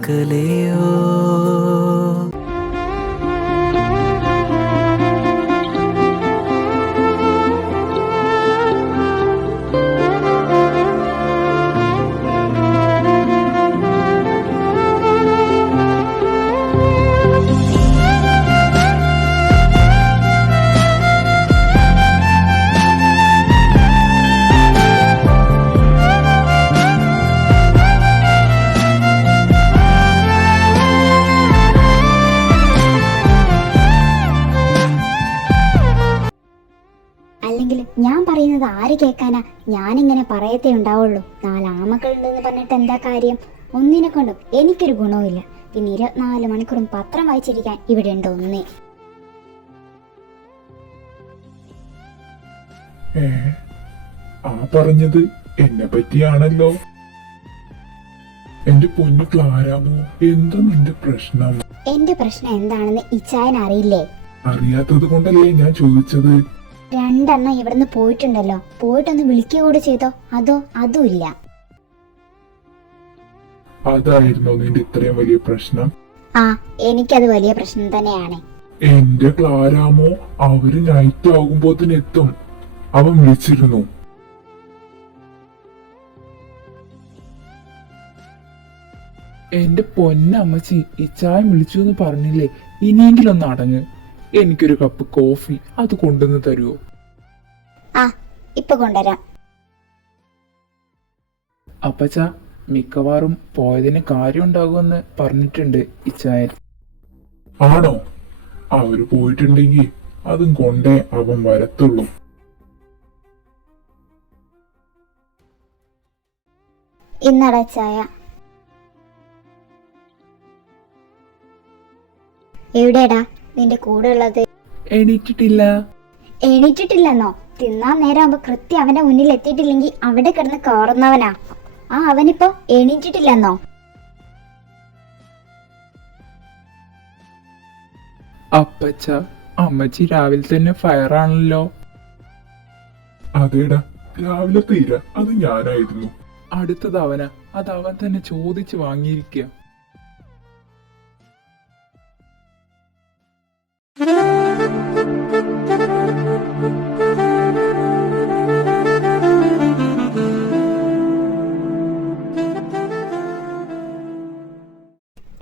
അകലെയോ. അല്ലെങ്കിൽ ഞാൻ പറയുന്നത് ആര് കേൾക്കാനാ? ഞാനിങ്ങനെ പറയത്തേ ഉണ്ടാവുള്ളൂ. 4 ആമക്കളുണ്ടെന്ന് പറഞ്ഞിട്ട് എന്താ കാര്യം? ഒന്നിനെ കൊണ്ടും എനിക്കൊരു ഗുണവുമില്ല. പിന്നെ 24 മണിക്കൂറും പത്രം വായിച്ചിരിക്കാൻ ഇവിടെ ഉണ്ട് ഒന്നേ. ആ പറഞ്ഞത് എന്നെ പറ്റിയാണല്ലോ. എന്റെ പൊന്നു ക്ലാരാമോ, എന്താ നിന്റെ പ്രശ്നം? എന്റെ പ്രശ്നം എന്താണെന്ന് ഇച്ചായൻ അറിയില്ലേ? അറിയാത്തത് കൊണ്ടല്ലേ ഞാൻ ചോദിച്ചത്. 2 എണ്ണം ഇവിടുന്ന് പോയിട്ടുണ്ടല്ലോ. പോയിട്ടൊന്ന് വിളിക്കുക കൂടെ ചെയ്തോ? അതോ അതുമില്ല? അതായിരുന്നോ നിന്റെ ഇത്രയും വലിയ പ്രശ്നം? ആ, എനിക്കത് വലിയ പ്രശ്നം തന്നെയാണ്. എന്റെ ക്ലാരാമോ, അവര് നൈറ്റ് ആകുമ്പോത്തിനെത്തും. അവൻ വിളിച്ചിരുന്നു. എന്റെ പൊന്നമ്മച്ചി, ഇച്ചായം വിളിച്ചു എന്ന് പറഞ്ഞില്ലേ? ഇനിയെങ്കിലും ഒന്ന് അടങ്ങ്. എനിക്കൊരു കപ്പ് കോഫി അത് കൊണ്ടുവന്ന് തരുമോ? ആ, ഇപ്പൊ കൊണ്ടുവരാം. അപ്പച്ച, മിക്കവാറും പോയതിന് കാര്യം ഉണ്ടാകുമെന്ന് പറഞ്ഞിട്ടുണ്ട് ഇച്ചായൻ. ആണോ? അവര് പോയിട്ടുണ്ടെങ്കിൽ അതും കൊണ്ടേ അവൻ വരത്തുള്ളൂ. ഇന്നടാ ചായ. എവിടെടാ നിന്റെ കൂടെ ഉള്ളത്? എണീറ്റിട്ടില്ല. എണീറ്റിട്ടില്ലെന്നോ? തിന്നാൻ നേരമാകുമ്പോ കൃത്യം അവന്റെ മുന്നിൽ എത്തിയിട്ടില്ലെങ്കിൽ അവിടെ കിടന്ന് കയറുന്നവനാ. ആ, അവനിപ്പോ എണീറ്റിട്ടില്ലെന്നോ? അപ്പച്ച, അമ്മച്ചി രാവിലെ തന്നെ ഫയറാണല്ലോ. അതേടാ, രാവിലെ തീര അത് ഞാനായിരുന്നു. അടുത്തത് അവനാ. അത് അവൻ തന്നെ ചോദിച്ചു വാങ്ങിയിരിക്കുക.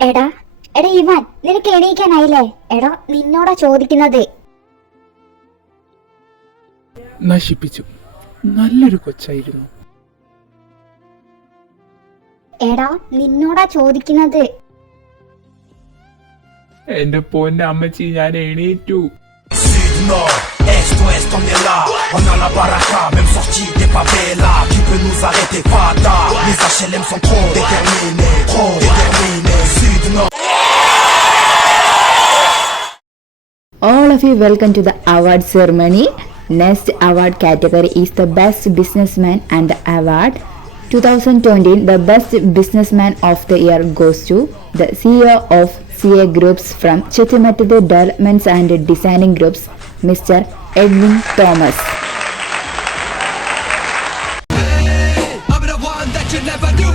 എടാ എടാ ഇവാൻ, നിനക്ക് എണീക്കാനായില്ലേ? എടാ, നിന്നോടാ ചോദിക്കുന്നത്. നശിപ്പിച്ചു. നല്ലൊരു കൊച്ചായിരുന്നു. എടാ, നിന്നോടാ ചോദിക്കുന്നത്. എന്റെ പൊന്നെ അമ്മച്ചി, ഞാൻ എണീറ്റു. Est, ouest, on est là, on a la baraka, même sortie des favelas, qui peut nous arrêter, Fata, les HLM sont trop déterminés, sud, nord. All of you, welcome to the award ceremony. Next award category is the best businessman, and the award 2020 the best businessman of the year goes to the CEO of CA Groups from Chettimattu Developments and Designing Groups, Mr. Edwin Thomas. I'm the one that you never knew.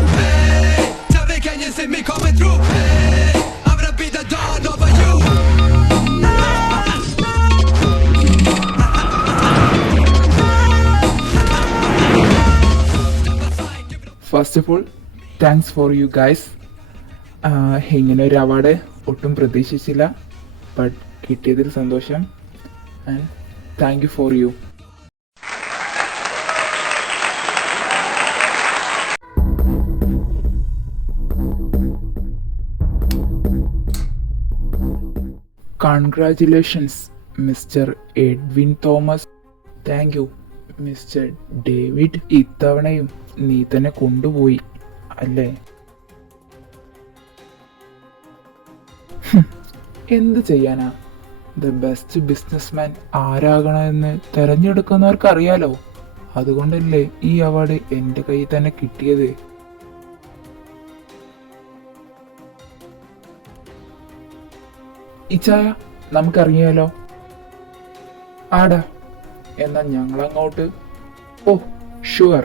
Tell me, can you see me coming through? I'm gonna be the dawn over you. First of all, thanks for you guys. ഇങ്ങനെ ഒരു award ഒട്ടും പ്രതീക്ഷിച്ചില്ല, but കിട്ടിയതിൽ സന്തോഷം. And thank you for you. Congratulations mister Edwin Thomas. Thank you mister David. ഇത്തവണയും നീ തന്നെ കൊണ്ടുപോയി അല്ലേ? എന്ത് ചെയ്യാനാ, ദ ബെസ്റ്റ് ബിസിനസ്മാൻ ആരാകണമെന്ന് തെരഞ്ഞെടുക്കുന്നവർക്ക് അറിയാലോ. അതുകൊണ്ടല്ലേ ഈ അവാർഡ് എൻ്റെ കയ്യിൽ തന്നെ കിട്ടിയത്. ഈ ചായ നമുക്കറിയാലോ. ആടാ, എന്നാ ഞങ്ങളങ്ങോട്ട്. ഓ ഷുവർ.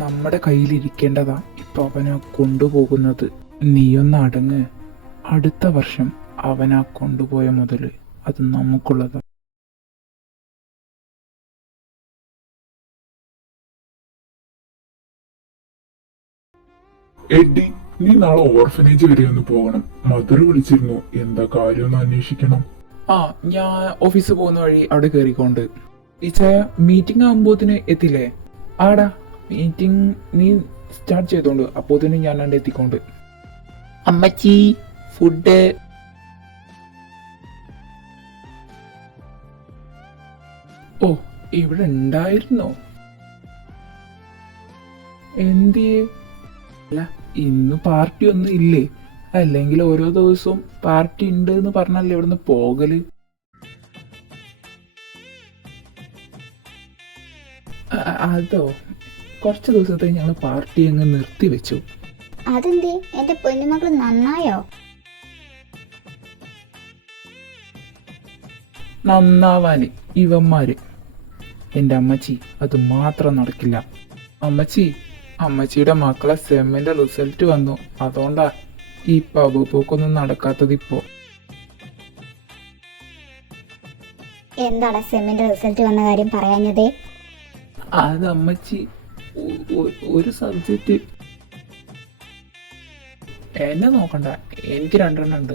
നമ്മുടെ കയ്യിലിരിക്കേണ്ടതാ ഇപ്പൊ അവനെ കൊണ്ടുപോകുന്നത്. നീയൊന്ന് അടങ്ങ്. അടുത്ത വർഷം അവനാ കൊണ്ടുപോയ മുതല് അത് നമുക്കുള്ളതാ. എഡി, നീ നാളെ ഓർഫനേജ് വരെ ഒന്ന് പോകണം. മദർ വിളിച്ചിരുന്നു, എന്താ കാര്യം ഒന്ന് അന്വേഷിക്കണം. ആ, ഞാൻ ഓഫീസിൽ പോകുന്ന വഴി അവിടെ കയറിക്കൊണ്ട്. ഈ ചായ മീറ്റിംഗ് ആകുമ്പോത്തിന് എത്തില്ലേ? ആടാ, മീറ്റിംഗ് നീ സ്റ്റാർട്ട് ചെയ്തോണ്ട് അപ്പോത്തിന് ഞാൻ അവിടെ എത്തിക്കൊണ്ട്. അമ്മച്ചി, ഫുഡ്. ഓ, ഇവിടെ ഉണ്ടായിരുന്നോ? എന്തിയേ? അല്ല, ഇന്ന് പാർട്ടി ഒന്നും ഇല്ലേ? അല്ലെങ്കിൽ ഓരോ ദിവസവും പാർട്ടി ഉണ്ട് എന്ന് പറഞ്ഞല്ലേ ഇവിടുന്ന് പോകല്? അതോ, കുറച്ച് ദിവസത്തെ ഞങ്ങൾ പാർട്ടി അങ്ങ് നിർത്തി വെച്ചു. അതെന്തേ? എന്റെ പൊന്നുമക്കൾ നന്നായോ? നന്നാവാന് ഇവന്മാര്. എൻ്റെ അമ്മച്ചി അത് മാത്രം നടക്കില്ല. അമ്മച്ചിയുടെ മക്കളെ സെമ്മിന്റെ റിസൾട്ട് വന്നു. അതുകൊണ്ടാ ഈ പബുപോക്കൊന്നും നടക്കാത്തത് ഇപ്പോ. എന്താണ് സെമ്മിന്റെ റിസൾട്ട് വന്ന കാര്യം പറയാഞ്ഞതേ? അത് അമ്മച്ചി ഒരു സബ്ജക്റ്റ് എന്നെ നോക്കണ്ട, എനിക്ക് 2 ഉണ്ട്.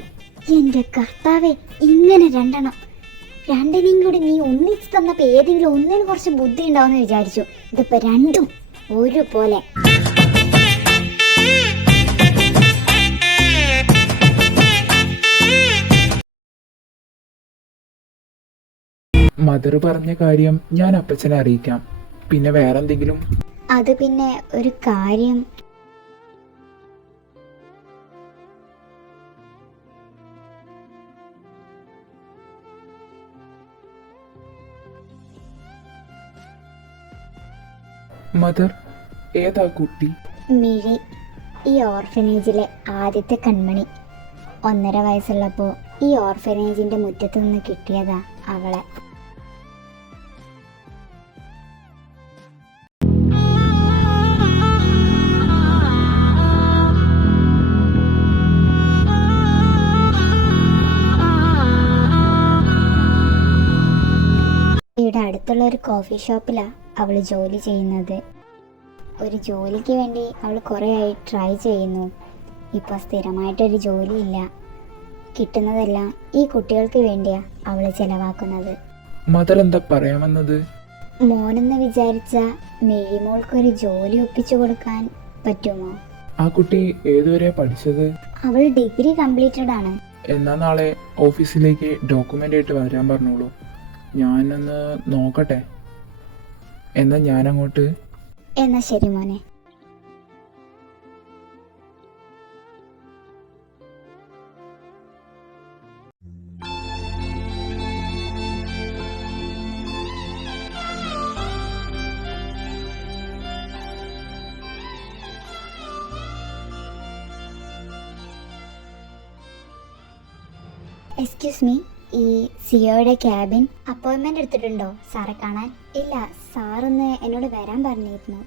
എന്റെ കർത്താവേ, ഇങ്ങനെ 2 രണ്ടിനെയും കൂടി നീ ഒന്നിച്ച് തന്നപ്പോ ഏതെങ്കിലും ഒന്നിന് കുറച്ച് ബുദ്ധി ഉണ്ടാവുമെന്ന് വിചാരിച്ചു. ഇതിപ്പോ 2 ഒരുപോലെ. മദർ പറഞ്ഞ കാര്യം ഞാൻ അപ്പച്ചനെ അറിയിക്കാം. പിന്നെ വേറെന്തെങ്കിലും? അത് പിന്നെ ഒരു കാര്യം. മദർ, ഏതാ കുട്ടി? മിഴി, ഈ ഓർഫനേജിലെ ആദ്യത്തെ കൺമണി. 1.5 വയസ്സുള്ളപ്പോ ഈ ഓർഫനേജിന്റെ മുറ്റത്ത് നിന്ന് കിട്ടിയതാ അവളെ. ഇവിടെ അടുത്തുള്ള ഒരു കോഫി ഷോപ്പിലാണ് അവൾ ജോലി ചെയ്യുന്നത്. ഒരു ജോലിക്ക് വേണ്ടി അവൾ കുറേയായി ട്രൈ ചെയ്യുന്നു. ഇപ്പോൾ സ്ഥിരമായിട്ടൊരു ജോലിയില്ല. കിട്ടുന്നതെല്ലാം ഈ കുട്ടികൾക്ക് വേണ്ടിയാ അവൾ ചെലവാക്കുന്നത്. മദർ എന്താ പറയാമെന്നത്? മോനെന്ന് വിചാരിച്ച മിഴിമോൾക്കൊരു ജോലി ഒപ്പിച്ചു കൊടുക്കാൻ പറ്റുമോ? ആ കുട്ടി ഏതുവരെ പഠിച്ചത്? അവൾ ഡിഗ്രി കംപ്ലീറ്റഡ് ആണ്. എന്നാ നാളെ ഓഫീസിലേക്ക് ഡോക്യുമെന്റ് ആയിട്ട് വരാൻ പറഞ്ഞോളൂ. ഞാനൊന്ന് നോക്കട്ടെ. എന്നാ ഞാനങ്ങോട്ട്. എന്നാ ശരി മോനെ. എക്സ്ക്യൂസ് മീ, ഈ സിയോയുടെ ക്യാബിൻ അപ്പോയിൻമെൻ്റ് എടുത്തിട്ടുണ്ടോ സാറെ കാണാൻ? ഇല്ല, സാറൊന്ന് എന്നോട് വരാൻ പറഞ്ഞിരുന്നു.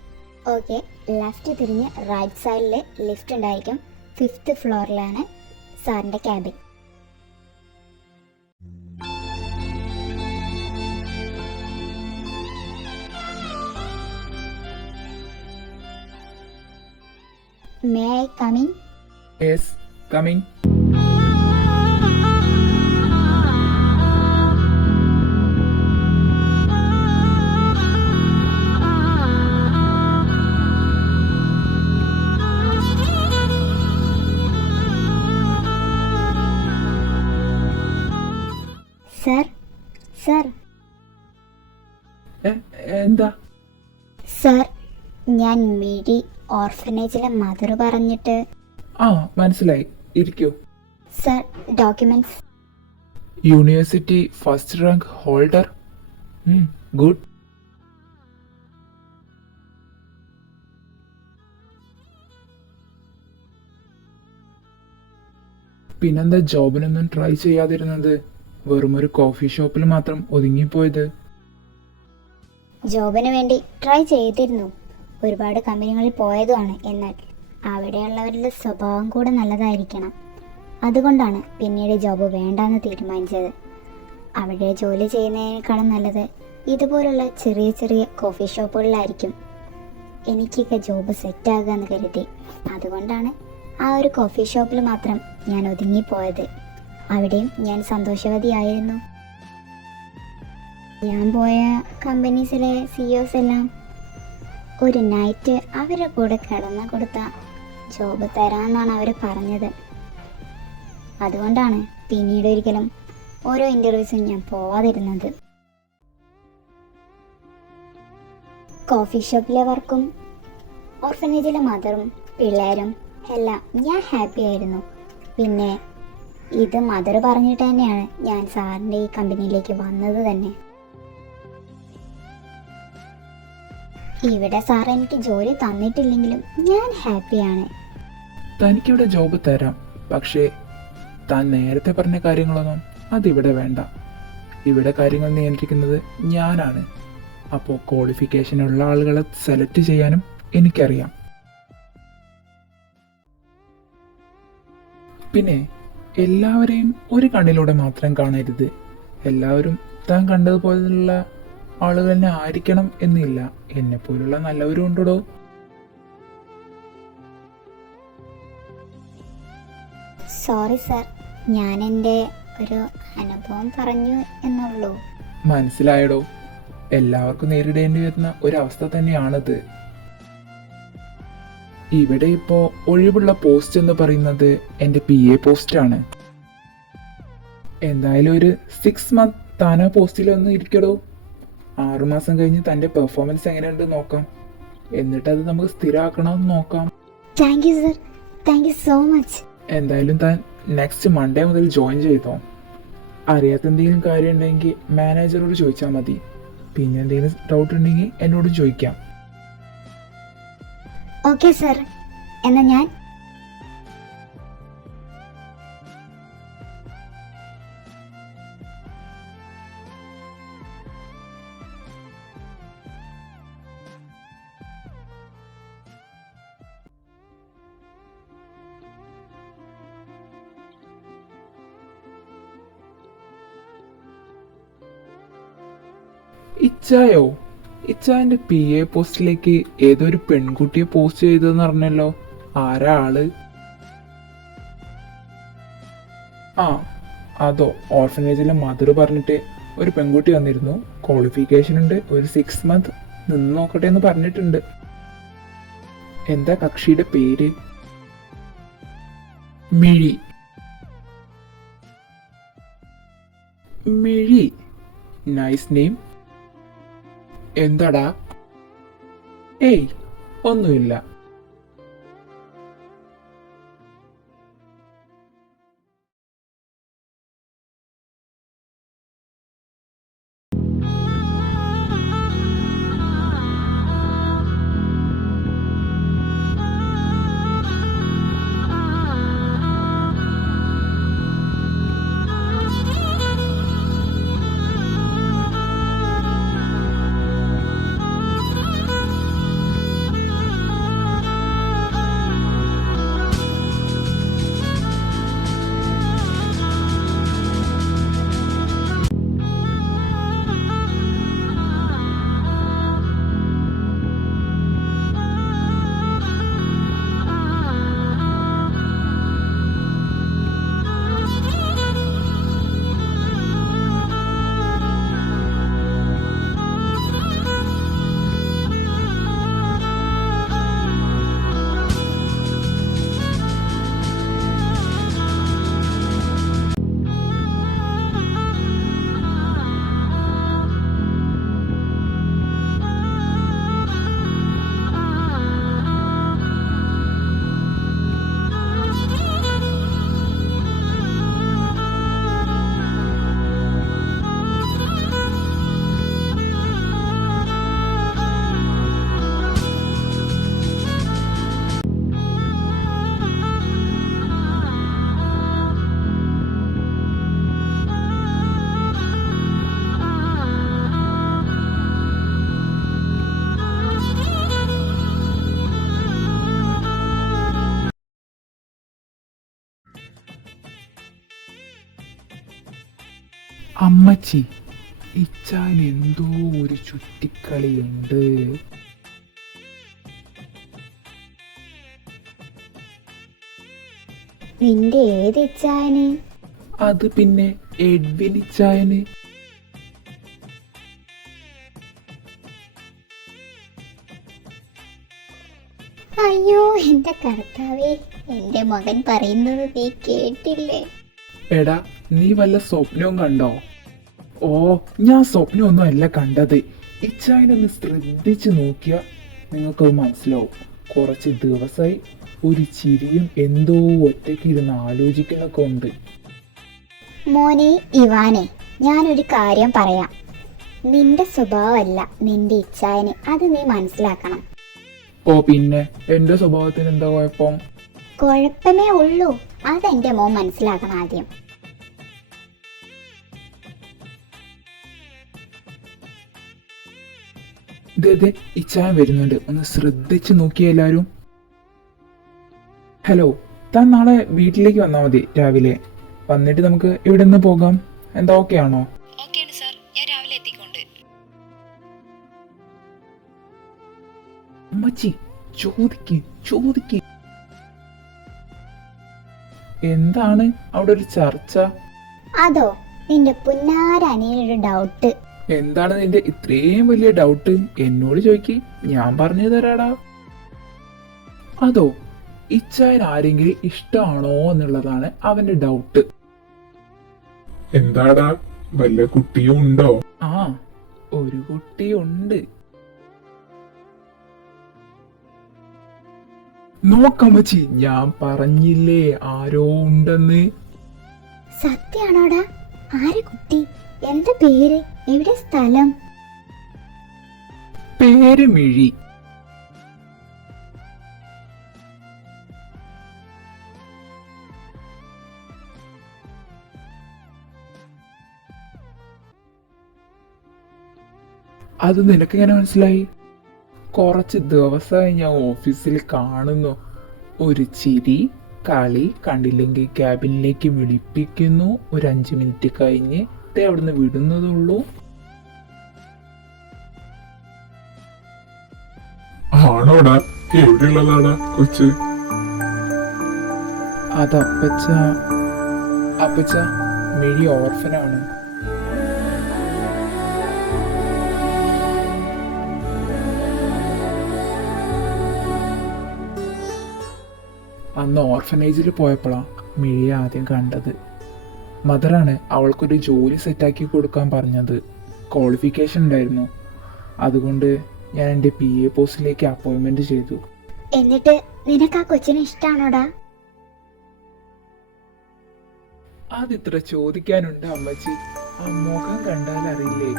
ഓക്കെ, ലെഫ്റ്റ് തിരിഞ്ഞ് റൈറ്റ് സൈഡിൽ ലിഫ്റ്റ് ഉണ്ടായിരിക്കും. 5th ഫ്ലോറിലാണ് സാറിൻ്റെ cabin. May I come in? Yes, coming. Sir, sir, എന്താ? സർ, ഞാൻ മിഴി ഓർഫനേജിലെ മദർ പറഞ്ഞിട്ട്. ആ, മനസ്സിലായി. ഇരിക്കൂ. Sir, documents. University first rank holder. Good. പിന്നെന്താ ജോബിനൊന്നും ട്രൈ ചെയ്യാതിരുന്നത്? വെറുമൊരു കോഫി ഷോപ്പിൽ മാത്രം ഒതുങ്ങിപ്പോയത്? ജോബിന് വേണ്ടി ട്രൈ ചെയ്തിരുന്നു. ഒരുപാട് കമ്പനികളിൽ പോയതുമാണ്. എന്നാൽ അവിടെയുള്ളവരുടെ സ്വഭാവം കൂടെ നല്ലതായിരിക്കണം. അതുകൊണ്ടാണ് പിന്നീട് ജോബ് വേണ്ടാന്ന് തീരുമാനിച്ചത്. അവിടെ ജോലി ചെയ്യുന്നതിനേക്കാളും നല്ലത് ഇതുപോലുള്ള ചെറിയ ചെറിയ കോഫി ഷോപ്പുകളിലായിരിക്കും എനിക്കൊക്കെ ജോബ് സെറ്റാകുക എന്ന് കരുതി. അതുകൊണ്ടാണ് ആ ഒരു കോഫി ഷോപ്പിൽ മാത്രം ഞാൻ ഒതുങ്ങിപ്പോയത്. അവിടെയും ഞാൻ സന്തോഷവതിയായിരുന്നു. ഞാൻ പോയ കമ്പനീസിലെ സിഇഒസ് എല്ലാം ഒരു നൈറ്റ് അവരുടെ കൂടെ കിടന്ന് കൊടുത്ത ജോബ് തരാമെന്നാണ് അവർ പറഞ്ഞത്. അതുകൊണ്ടാണ് പിന്നീട് ഒരിക്കലും ഓരോ ഇൻ്റർവ്യൂസും ഞാൻ പോവാതിരുന്നത്. കോഫി ഷോപ്പിലെ വർക്കും ഓർഫനേജിലെ മദറും പിള്ളേരും എല്ലാം ഞാൻ ഹാപ്പി ആയിരുന്നു. പിന്നെ ഇത് മദർ പറഞ്ഞിട്ട് തന്നെയാണ് ഞാൻ സാറിൻ്റെ ഈ കമ്പനിയിലേക്ക് വന്നത് തന്നെ. ഇവിടെ സാർ എനിക്ക് ജോലി തന്നിട്ടില്ലെങ്കിലും ഞാൻ ഹാപ്പിയാണ്. തനിക്കിവിടെ ജോബ് തരാം, പക്ഷേ താൻ നേരത്തെ പറഞ്ഞ കാര്യങ്ങളൊന്നും അതിവിടെ വേണ്ട. ഇവിടെ കാര്യങ്ങൾ നിയന്ത്രിക്കുന്നത് ഞാനാണ്. അപ്പോൾ ക്വാളിഫിക്കേഷനുള്ള ആളുകളെ സെലക്ട് ചെയ്യാനും എനിക്കറിയാം. പിന്നെ എല്ലാവരെയും ഒരു കണ്ണിലൂടെ മാത്രം കാണരുത്. എല്ലാവരും താൻ കണ്ടതുപോലുള്ള ആളുകൾ തന്നെ ആയിരിക്കണം എന്നില്ല. എന്നെപ്പോലുള്ള നല്ലവരും ഉണ്ടോ? സോറി സാർ, ഞാൻ എൻ്റെ ഒരു അനുഭവം പറഞ്ഞു എന്നുള്ളൂ. മനസ്സിലായടോ, എല്ലാവർക്കും നേരിടേണ്ടി വരുന്ന ഒരവസ്ഥ തന്നെയാണിത്. ഇവിടെ ഇപ്പോൾ ഒഴിവുള്ള പോസ്റ്റ് എന്ന് പറയുന്നത് എൻ്റെ PA പോസ്റ്റാണ്. എന്തായാലും ഒരു 6 മന്ത് താൻ ആ പോസ്റ്റിലൊന്ന് ഇരിക്കടോ. 6 മാസം കഴിഞ്ഞ് തൻ്റെ പെർഫോമൻസ് എങ്ങനെയുണ്ട് നോക്കാം. എന്നിട്ടത് നമുക്ക് സ്ഥിരമാക്കണമെന്ന് നോക്കാം. Thank you sir, thank you so much. എന്തായാലും താൻ നെക്സ്റ്റ് മൺഡേ മുതൽ ജോയിൻ ചെയ്തോ. അറിയാത്ത എന്തെങ്കിലും കാര്യം ഉണ്ടെങ്കിൽ മാനേജറോട് ചോദിച്ചാൽ മതി. പിന്നെ എന്തെങ്കിലും ഡൗട്ട് ഉണ്ടെങ്കിൽ എന്നോട് ചോദിക്കാം. ഓക്കെ സർ, എന്നാൽ ഞാൻ ഇച്ചായോ? ഇച്ചായന്റെ PA പോസ്റ്റിലേക്ക് ഏതോ ഒരു പെൺകുട്ടിയെ പോസ്റ്റ് ചെയ്തെന്ന് പറഞ്ഞല്ലോ. ആരാ ആള്? ആ അതോ, ഓർഫനേജിലെ മദർ പറഞ്ഞിട്ട് ഒരു പെൺകുട്ടി വന്നിരുന്നു. ക്വാളിഫിക്കേഷൻ ഉണ്ട്, ഒരു 6 മന്ത് നിന്ന് നോക്കട്ടെ എന്ന് പറഞ്ഞിട്ടുണ്ട്. എന്താ കക്ഷിയുടെ പേര്? മിഴി. മിഴി, നൈസ് നെയിം. എന്താടാ? ഏയ് ഒന്നുമില്ല. അമ്മച്ചി, ഇച്ചാൻ എന്തോ ഒരു ചുറ്റിക്കളിയുണ്ട്. നിന്റെ ഏത് ഇച്ഛായന്? അത് പിന്നെ എഡ്വിൻ ഇച്ചായന്. അയ്യോ എന്റെ കർത്താവേ, എന്റെ മകൻ പറയുന്നത് നീ കേട്ടില്ലേ? എടാ, നീ വല്ല സ്വപ്നവും കണ്ടോ? ഓ, ഞാൻ സ്വപ്നമൊന്നും അല്ല കണ്ടത്. ഇച്ചായനൊന്ന് ശ്രദ്ധിച്ചു നോക്കിയാ നിങ്ങൾക്കത് മനസ്സിലാവും. കുറച്ച് ദിവസമായി ഒരു ചിരിയും എന്തോ ഒറ്റയ്ക്ക് ഇരുന്ന് ആലോചിക്കുന്നൊക്കെ ഉണ്ട്. മോനെ ഇവാനെ, ഞാനൊരു കാര്യം പറയാം. നിന്റെ സ്വഭാവമല്ല നിന്റെ ഇച്ഛായന്, അത് നീ മനസ്സിലാക്കണം. ഓ പിന്നെ എന്റെ സ്വഭാവത്തിന് എന്താ കുഴപ്പം? കുഴപ്പമേ ഉള്ളൂ, അതെന്റെ മോൻ മനസ്സിലാക്കണം ആദ്യം. ഇതേ ഇച്ചായൻ വരുന്നുണ്ട്, ഒന്ന് ശ്രദ്ധിച്ചു നോക്കിയ എല്ലാരും. ഹലോ, താൻ നാളെ വീട്ടിലേക്ക് വന്നാൽ മതി രാവിലെ. വന്നിട്ട് നമുക്ക് ഇവിടെ നിന്ന് പോകാം. എന്താ ഓക്കെ ആണോ? അമ്മച്ചി, ചോദിക്ക്. എന്താണ് അവിടെ ഒരു ചർച്ച? അതോ, നിന്റെ പുന്നാരനിയനൊരു ഡൗട്ട്. എന്താണ് നിന്റെ ഇത്രയും വലിയ ഡൗട്ട്? എന്നോട് ചോദിക്ക്, ഞാൻ പറഞ്ഞു തരാടാ. അതോ, ഇച്ചായൻ ആരെങ്കിലും ഇഷ്ടമാണോ എന്നുള്ളതാണ് അവന്റെ ഡൗട്ട്. എന്താടാ, വല്ല കുട്ടിയും ഉണ്ടോ? ആ, ഒരു കുട്ടിയുണ്ട്. നോക്കമ്മച്ചി, ഞാൻ പറഞ്ഞില്ലേ ആരോ ഉണ്ടെന്ന്. സത്യാണോടാ? ആരെ കുട്ടി? എന്താ പേര്? എവിടെ സ്ഥലം? പേര് മിഴി. അത് നിനക്കെങ്ങനെ മനസ്സിലായി? കുറച്ച് ദിവസമായി ഞാൻ ഓഫീസിൽ കാണുന്നു. ഒരു ചിരി, കളി, കണ്ടില്ലെങ്കിൽ ക്യാബിനിലേക്ക് വിളിപ്പിക്കുന്നു. ഒരു 5 മിനിറ്റ് കഴിഞ്ഞ് അവിടുന്ന് വിടുന്നതുള്ളൂ. ആണോടാ? എവിടെയുള്ളതാടാ കൊച്ച്? അത് അപ്പച്ച മിഴി ഓർഫനാണ്. അന്ന് ഓർഫനേജിൽ പോയപ്പോഴാണ് മിഴിയെ ആദ്യം കണ്ടത്. മദറാണ് അവൾക്കൊരു ജോലി സെറ്റാക്കി കൊടുക്കാൻ പറഞ്ഞത്. ക്വാളിഫിക്കേഷൻ ഉണ്ടായിരുന്നു. അതുകൊണ്ട് ഞാൻ എൻ്റെ PA പോസ്റ്റിലേക്ക് അപ്പോയിൻമെന്റ് ചെയ്തു. എന്നിട്ട് നിനക്ക് ആ കൊച്ചിനെ ഇഷ്ടാണോടാ? അതിത്ര ചോദിക്കാനുണ്ട് അമ്മച്ചി? ആ മുഖം കണ്ടാൽ അറിയില്ലേ?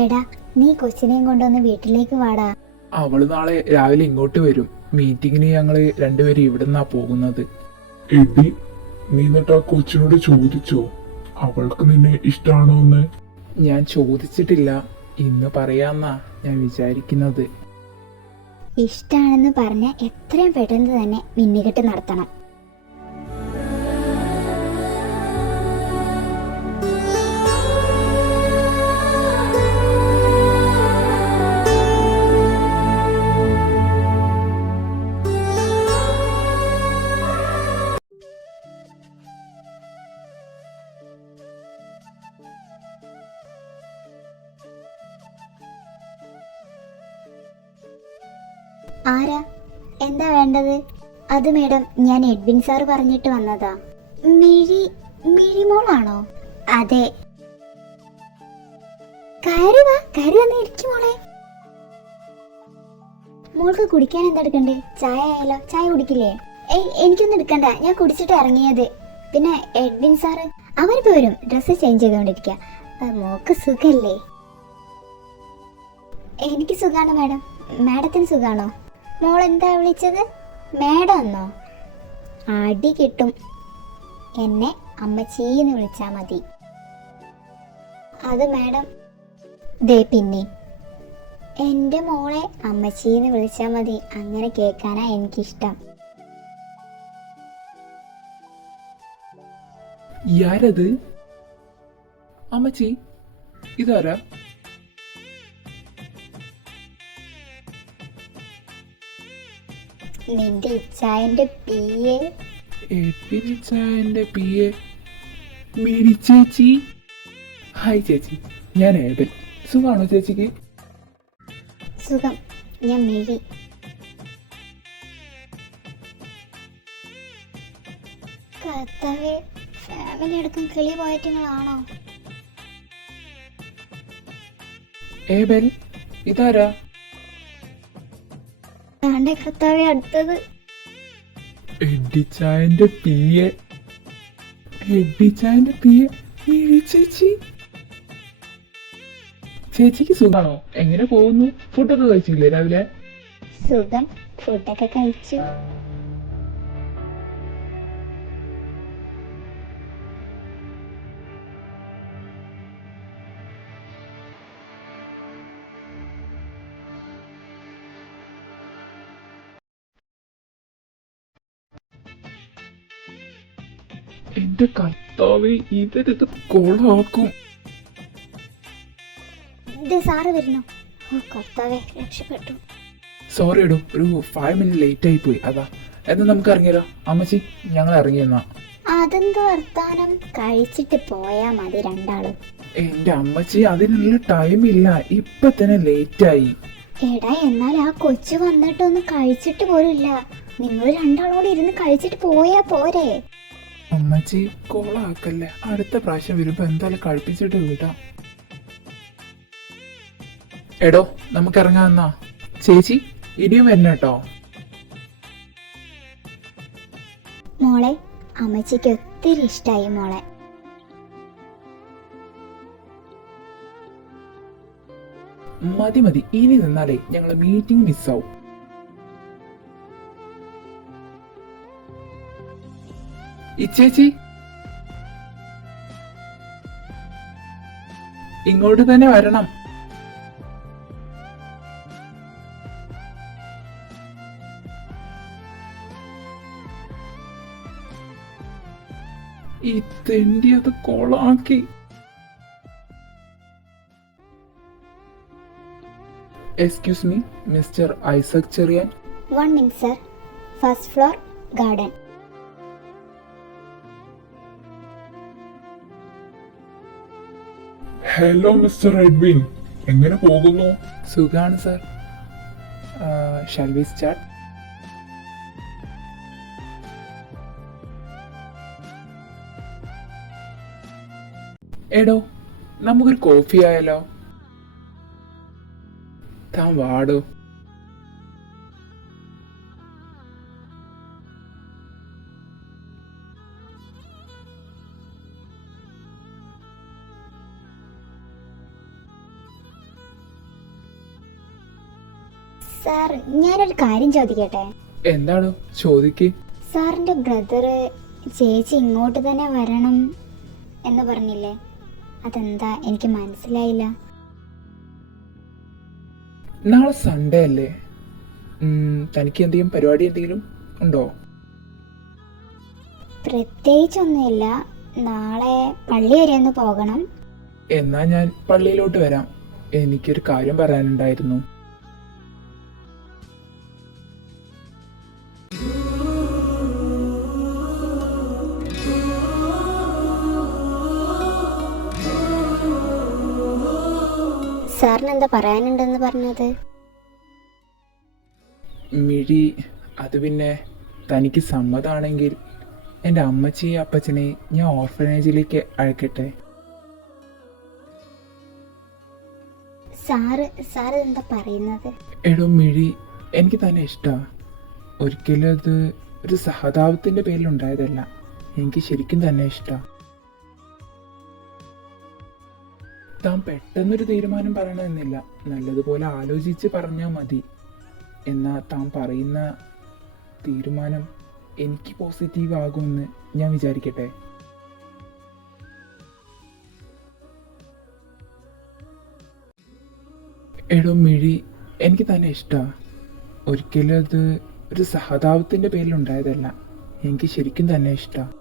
എടാ, നീ കൊച്ചിനെയും കൊണ്ടൊന്ന് വീട്ടിലേക്ക് വാടാ. അവള് നാളെ രാവിലെ ഇങ്ങോട്ട് വരും. മീറ്റിങ്ങിന് ഞങ്ങള് രണ്ടുപേരും ഇവിടുന്നാ പോകുന്നത്. എടി, നീ എന്നിട്ട് ആ കൊച്ചിനോട് ചോദിച്ചോ അവൾക്ക് നിന്നെ ഇഷ്ടാണോ എന്ന്? ഞാൻ ചോദിച്ചിട്ടില്ല. ഇന്ന് പറയാന്നാ ഞാൻ വിചാരിക്കുന്നത്. ഇഷ്ടാണെന്ന് പറഞ്ഞ എത്രയും പെട്ടെന്ന് തന്നെ മിന്നുകെട്ട് നടത്തണം. ആരാ? എന്താ വേണ്ടത്? അത് മേഡം, ഞാൻ എഡ്വിൻ സാർ പറഞ്ഞിട്ട് വന്നതാ. മിഴിമോളാണോ? അതെ. കയറി വാ, കയറി വന്ന് ഇരിക്കും മോളെ. മോൾക്ക് കുടിക്കാൻ എന്താ എടുക്കണ്ടേ? ചായ ആയാലോ? ചായ കുടിക്കില്ലേ? എനിക്കൊന്നും എടുക്കണ്ട, ഞാൻ കുടിച്ചിട്ട് ഇറങ്ങിയത്. പിന്നെ എഡ്വിൻ സാറ് അവരിപ്പോ വരും. Dress change ചെയ്തോണ്ടിരിക്കുക. മോക്ക് സുഖല്ലേ? എനിക്ക് സുഖാണ് മാഡം. മാഡത്തിന് സുഖാണോ? മോൾ എന്താ വിളിച്ചത്? മാഡം എന്നോ? അടി കിട്ടും. എന്നെ അമ്മച്ചീന്ന് വിളിച്ചാ മതി. അത് മാഡം. ദേ പിന്നെ എൻ്റെ മോളെ അമ്മച്ചീന്ന് വിളിച്ചാൽ മതി, അങ്ങനെ കേൾക്കാനാ എനിക്കിഷ്ടം. ആരത്? അമ്മച്ചി, ഇതാരാ? നിന്റെ ഇച്ചായൻ്റെ പിയെ. എന്റെ പി എ മിഴി ചേച്ചി. ഹായ് ചേച്ചി, ഞാൻ ഏബൽ. സുഖാണോ ചേച്ചിക്ക്? സുഖം, ഞാൻ മിഴി. കർത്താവേ, ഫാമിലി അടക്കം കിളി പോയറ്റുങ്ങളാണോ? ഏബൽ, ഇതാരാ? ആണ്ടെ കർത്താവേ, അടുത്തത്. എഡിച്ചായന്റെ പി എ. എഡിച്ചായന്റെ പി എ മിഴി ചേച്ചി. ചേച്ചിക്ക് സുഖാണോ? എങ്ങനെ പോകുന്നു? ഫുഡൊക്കെ കഴിച്ചില്ലേ രാവിലെ? സുഖം, ഫുഡൊക്കെ കഴിച്ചു. എന്റെ കർത്താവേ, ഇവരിത് കൊളാക്കും. ഇത് സാറ് വരുന്നു. ഓ കർത്താവേ, രക്ഷപ്പെട്ടു. സോറി എടോ, ഒരു 5 മിനിറ്റ് ലേറ്റ് ആയി പോയി. അതാ, എന്നാ നമുക്ക് ഇറങ്ങിയാലോ? അമ്മച്ചി, ഞങ്ങൾ ഇറങ്ങിയെന്നാ. അതെന്ത് വർത്താനം? കഴിച്ചിട്ട് പോയാ മതി രണ്ടാളും. എന്റെ അമ്മച്ചി, അതിനുള്ള ടൈം ഇല്ല, ഇപ്പൊ തന്നെ ലേറ്റ് ആയി. എടാ, എന്നാൽ ആ കൊച്ചു വന്നിട്ടൊന്നും കഴിച്ചിട്ട് പോലുമില്ല. നിങ്ങൾ രണ്ടാളോട് ഇരുന്ന് കഴിച്ചിട്ട് പോയാ പോരെ? അമ്മച്ചി കോളാക്കല്ലേ, അടുത്ത പ്രാവശ്യം വരുമ്പോ എന്തായാലും കഴിപ്പിച്ചിട്ട് വിടാം. എടോ, നമുക്ക് ഇറങ്ങാന്നാ. ചേച്ചി ഇനിയും വരണട്ടോ. മോളെ, അമ്മച്ചിക്ക് ഒത്തിരി ഇഷ്ടായി മോളെ. മതി മതി, ഇനി നിന്നാലേ ഞങ്ങളെ മീറ്റിംഗ് മിസ്സാവും. ഇച്ചേച്ചി, ഇങ്ങോട്ട് തന്നെ വരണം. ഈ തെണ്ടി അത് കോളാക്കി. Excuse me, mister Isaac Cheriyan. 1 minute sir. First floor, garden. Hello mister Edwin, എങ്ങനെ പോകുന്നു? സുഖാണ് സർ. Shall we start? എടോ, നമുക്കൊരു കോഫി ആയാലോ? താൻ വാടോ. സാർ, ഞാനൊരു കാര്യം ചോദിക്കട്ടെ? എന്താണോ? ചോദിക്ക്. സാറിന്റെ ബ്രദറ് ചേച്ചി ഇങ്ങോട്ട് തന്നെ വരണം എന്ന് പറഞ്ഞില്ലേ, അതെന്താ? എനിക്ക് മനസ്സിലായില്ല. നാളെ സൺഡേ അല്ലേ? തനിക്ക് എന്തെങ്കിലും പരിപാടി എന്തെങ്കിലും ഉണ്ടോ? പ്രത്യേകിച്ചൊന്നുമില്ല. നാളെ പള്ളി വരെ ഒന്ന് പോകണം. എന്നാ ഞാൻ പള്ളിയിലോട്ട് വരാം. എനിക്കൊരു കാര്യം പറയാനുണ്ടായിരുന്നു. സാറിന് എന്താ പറയാനുണ്ടെന്ന് പറഞ്ഞത്? മിഴി, അത് പിന്നെ തനിക്ക് സമ്മതമാണെങ്കിൽ എൻ്റെ അമ്മച്ചിയെ അപ്പച്ചനെ ഞാൻ ഓർഫനേജിലേക്ക് അയക്കട്ടെ. സാറ് എന്താ പറയുന്നത്? എടോ മിഴി, എനിക്ക് തന്നെ ഇഷ്ടമാണ്. ഒരിക്കലും അത് ഒരു സഹതാപത്തിൻ്റെ പേരിലുണ്ടായതല്ല. എനിക്ക് ശരിക്കും തന്നെ ഇഷ്ടമാണ്. താൻ പെട്ടെന്നൊരു തീരുമാനം പറയണമെന്നില്ല, നല്ലതുപോലെ ആലോചിച്ച് പറഞ്ഞാൽ മതി. എന്നാൽ താൻ പറയുന്ന തീരുമാനം എനിക്ക് പോസിറ്റീവ് ആകുമെന്ന് ഞാൻ വിചാരിക്കട്ടെ. എടോ മിഴി, എനിക്ക് തന്നെ ഇഷ്ടമാണ്. ഒരിക്കലും അത് ഒരു സഹതാപത്തിൻ്റെ പേരിലുണ്ടായതല്ല. എനിക്ക് ശരിക്കും തന്നെ ഇഷ്ടമാണ്.